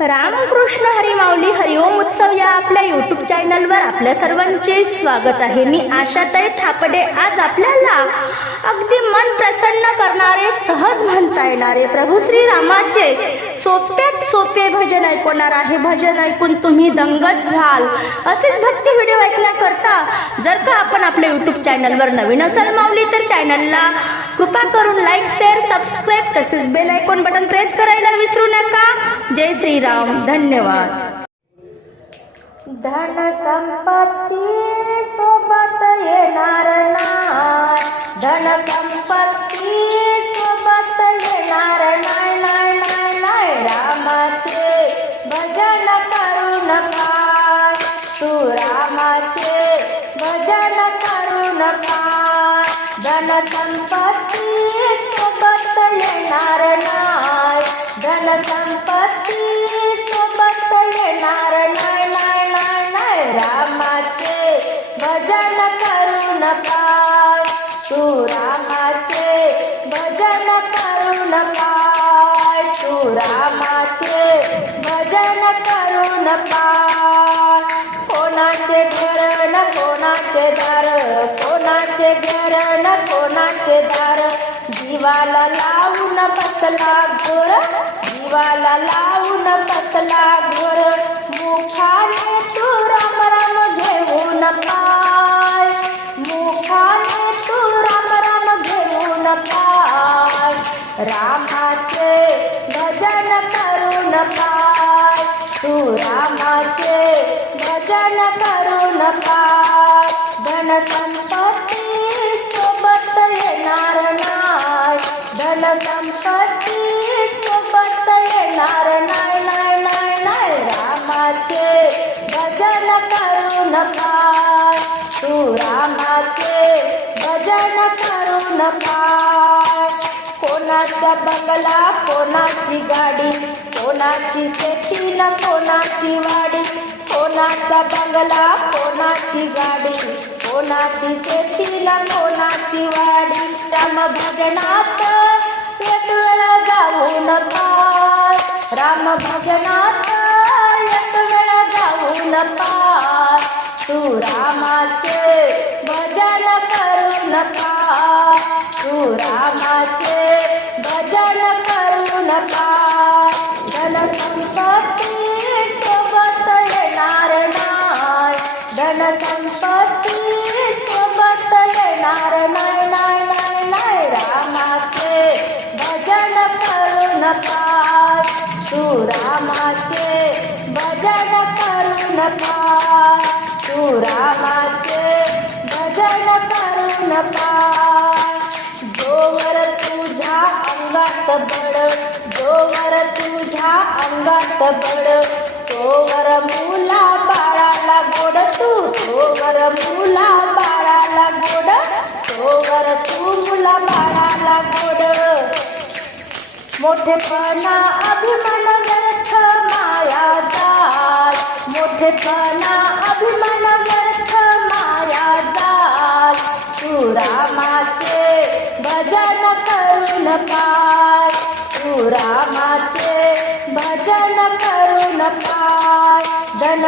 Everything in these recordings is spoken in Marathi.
रामकृष्ण हरी माऊली हरिओम उत्सव या आपल्या युट्यूब चॅनलवर आपल्या सर्वांचे स्वागत आहे. मी आशाताई थापडे. आज आपल्याला अगदी मन प्रसन्न करणारे सहज म्हणता येणारे प्रभू श्री रामाचे सोप्यात सोपे भजन ऐकवणार आहे. भजन ऐकून तुम्ही दंगच व्हाल. असेच भक्ती व्हिडिओ ऐकण्याकरता जर का आपण आपल्या युट्यूब चॅनलवर नवीन असाल माऊली तर चॅनलला कृपा करून लाईक शेअर सबस्क्राईब तसेच बेल आयकॉन बटन प्रेस करायला विसरू नका. जय श्रीराम. धन्यवाद. धन संपत्ती सोबत येणार नाही धन संपत्ती सोबत येणार नाही नाही नाही नाही रामाचे भजन करू नका तू रामाचे भजन करू नका धन तू भजन करून पाय. तू भजन करून पाय. कोणाचे घर न कोणाचे दार कोणाचे घर न कोणाचे दार. जीवाला लावून बसला घोर जीवाला लावून बसला घोर. रामाचे भजन करून पाय तू रामाचे भजन करून पाय धन संपत्ती सोबत येणार नाय धन संपत्ती सोबत येणार नाय नाय नाय नाय रामाचे भजन करून पाय तू रामाचे भजन करून पाय कोणाचा बंगला कोणाची गाडी कोणाची शेती ना कोणाची वाडी. कोणाचा बंगला कोणाची गाडी कोणाची शेती ना कोणाची वाडी. राम भजनात एक जाऊ नका राम भजनात एक जाऊ नका तू रामाचे भजन करू नका तू रामाचे भजन करून पार. तू रामाचे भजन करून पार. जोवर तुझ्या अंगात बड जोवर तुझ्या अंगात बड तोवर मुला मोठेपणा अभिमान व्यर्थ माया जाल मोठेपणा अभिमान व्यर्थ माया जाल तू भजन करून पाय तू भजन करून पाय धन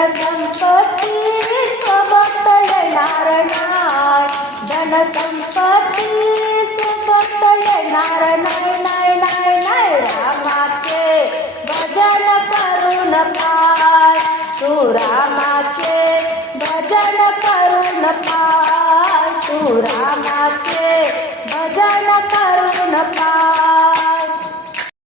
करून पाय तू रामाचे भजन करून पाय